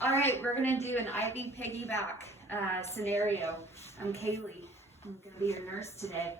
All right, we're gonna do an IV piggyback scenario. I'm Kaylee. I'm gonna be your nurse today.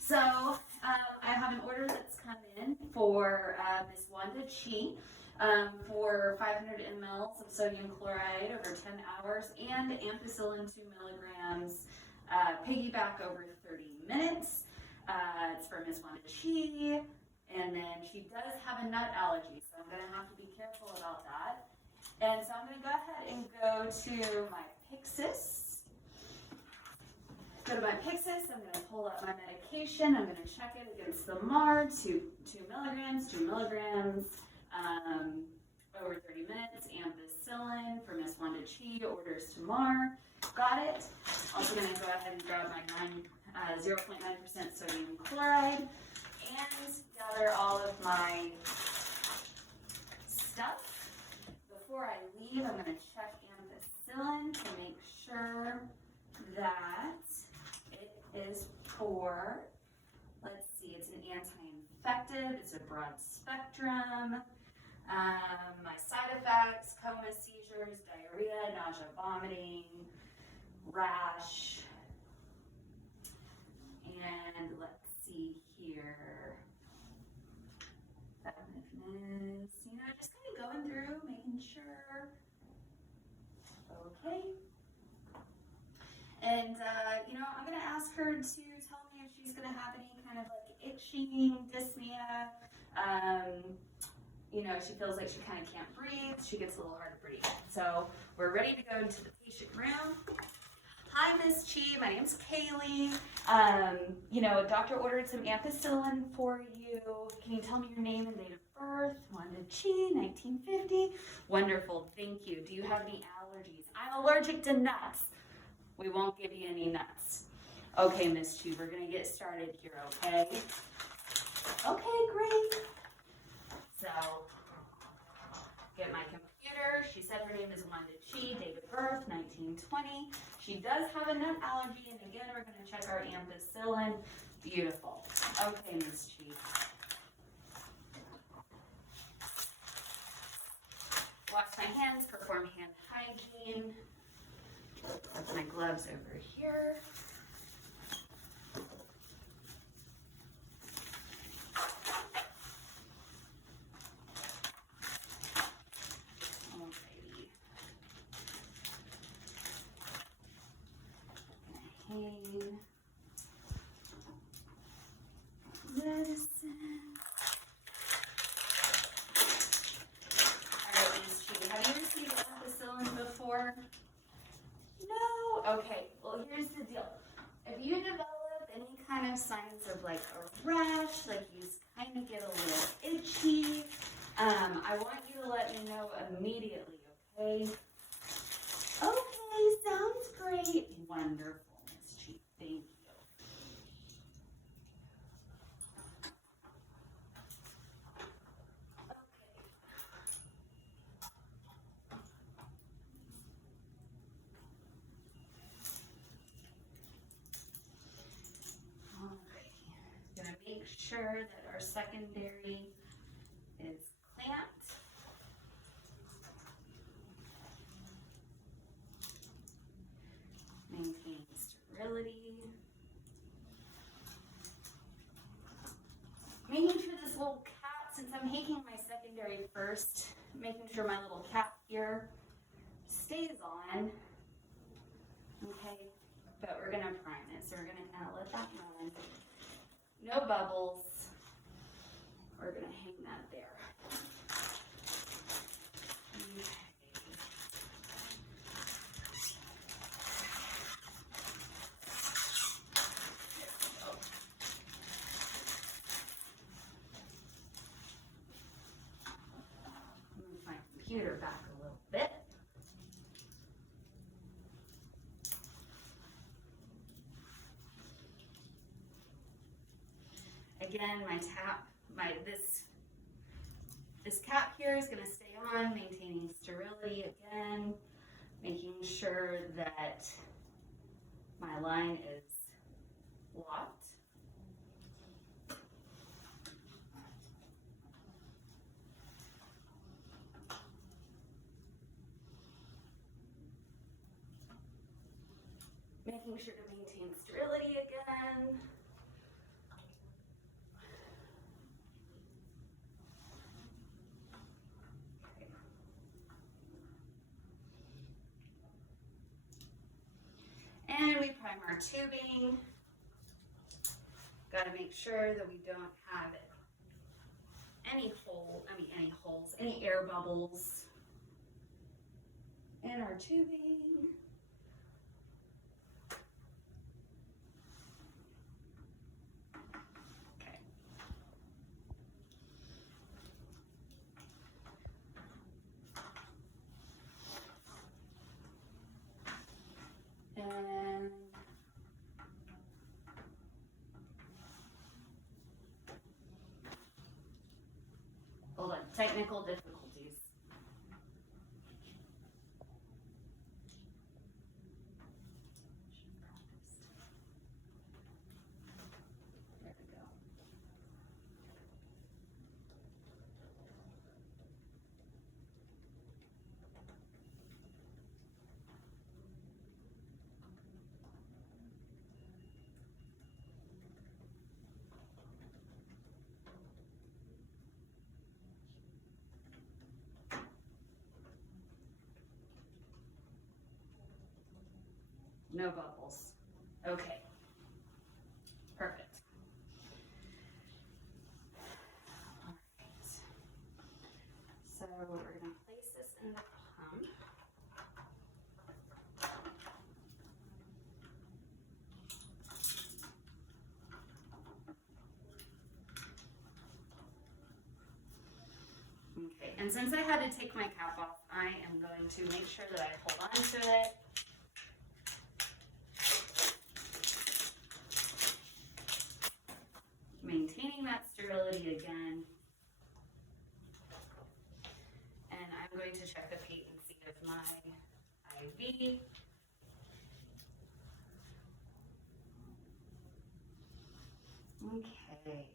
So I have an order that's come in for Miss Wanda Chi for 500 mLs of sodium chloride over 10 hours and ampicillin 2 milligrams piggyback over 30 minutes. It's for Miss Wanda Chi, and then she does have a nut allergy, so I'm gonna have to be careful about that. And so I'm going to go ahead and go to my Pyxis. Go to my Pyxis, I'm going to pull up my medication. I'm going to check it against the MAR, 2 milligrams, over 30 minutes. Ampicillin for Miss Wanda Chi, orders to MAR. Got it. Also going to go ahead and grab my 0.9% sodium chloride and gather all of my stuff. Before I leave, I'm going to check ampicillin to make sure that it is for, let's see, it's an anti-infective, it's a broad spectrum. My side effects, coma, seizures, diarrhea, nausea, vomiting, rash, and let's see here. Effectiveness, just kind of going through, making sure. Okay. And, I'm going to ask her to tell me if she's going to have any kind of like itching, dyspnea. She feels like she kind of can't breathe. She gets a little hard to breathe. So we're ready to go into the patient room. Hi, Miss Chi. My name's Kaylee. A doctor ordered some ampicillin for you. Can you tell me your name and date of birth? Wanda Chi, 1950. Wonderful. Thank you. Do you have any allergies? I'm allergic to nuts. We won't give you any nuts. Okay, Miss Chi, we're going to get started here, okay? Okay, great. So, get my computer. She said her name is Wanda Chi, date of birth, 1920. She does have a nut allergy, and again, we're going to check our ampicillin. Beautiful. Okay, Miss Chi. Wash my hands, perform hand hygiene. Put my gloves over here. Medicine. Alright, Miss Chi, have you received ampicillin before? No? Okay, well here's the deal. If you develop any kind of signs of like a rash, like you kind of get a little itchy, I want you to let me know immediately, okay? Okay, sounds great. Wonderful, Miss Chi. Thank you. Gonna make sure that our secondary is clamped. Maintain sterility. Making sure this little cap, since I'm taking my secondary first, making sure my little cap here stays on. Okay, but we're gonna prime it, so we're gonna kind of let that run. No bubbles. We're gonna hang that there. Okay. Move my computer back a little bit. Again, this cap here is going to stay on, maintaining sterility again, making sure that my line is locked. making sure to maintain sterility again. And we prime our tubing. Got to make sure that we don't have any holes, any air bubbles in our tubing. Okay. And hold on, technical difficulties. There we go. No bubbles. Okay. Perfect. All right. So we're going to place this in the pump. Okay, and since I had to take my cap off, I am going to make sure that I hold on to it. Maintaining that sterility again. And I'm going to check the patency of my IV. Okay.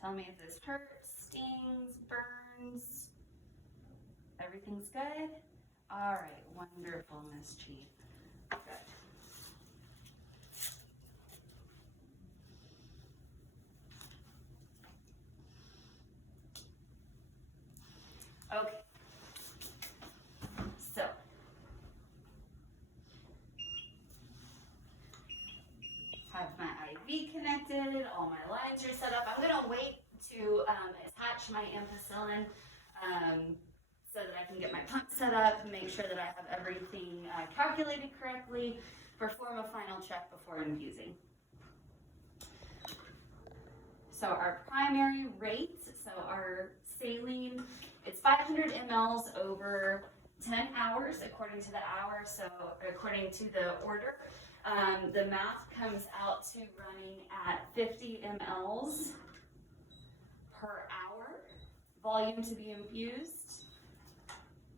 Tell me if this hurts, stings, burns. Everything's good? All right, wonderful, Miss G. Good. Okay. So, have my IV connected, all my lines are set up. I'm gonna wait to attach my ampicillin so that I can get my pump set up, make sure that I have everything calculated correctly, perform a final check before infusing. So our primary rate, so our saline, it's 500 mLs over 10 hours according to the hour, so according to the order. The math comes out to running at 50 mLs per hour. Volume to be infused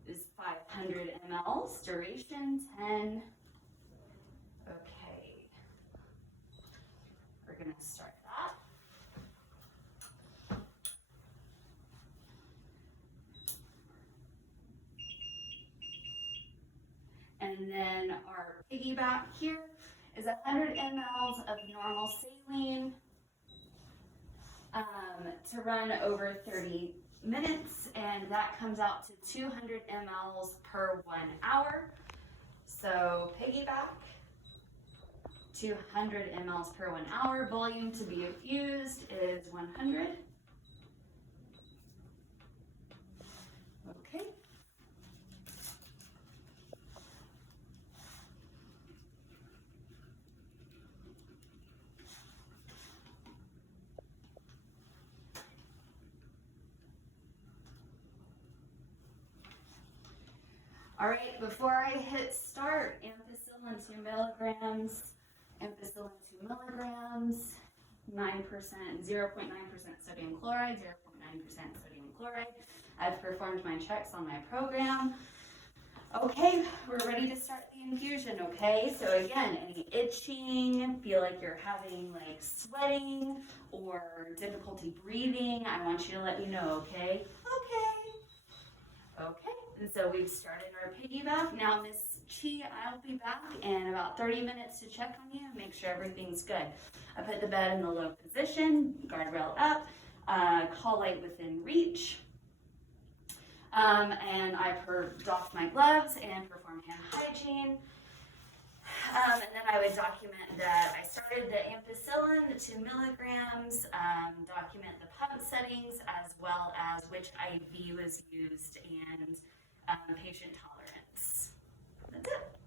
is 500 mLs, duration 10. Okay, we're gonna start that. And then our piggyback here is 100 mLs of normal saline to run over 30 minutes, and that comes out to 200 mLs per 1 hour. So piggyback, 200 mLs per 1 hour. Volume to be infused is 100. Okay. All right, before I hit start, ampicillin 2 milligrams, ampicillin 2 milligrams, 9%, 0.9% sodium chloride, 0.9% sodium chloride. I've performed my checks on my program. Okay, we're ready to start the infusion, okay? So again, any itching, feel like you're having like sweating or difficulty breathing, I want you to let me know, okay? Okay. And so we've started our piggyback. Now Miss Chi. I'll be back in about 30 minutes to check on you and make sure everything's good. I put the bed in the low position, guardrail up, call light within reach, and I doff my gloves and perform hand hygiene. And then I would document that I started the ampicillin, the 2 milligrams, document the pump settings, as well as which IV was used and patient tolerance. That's it.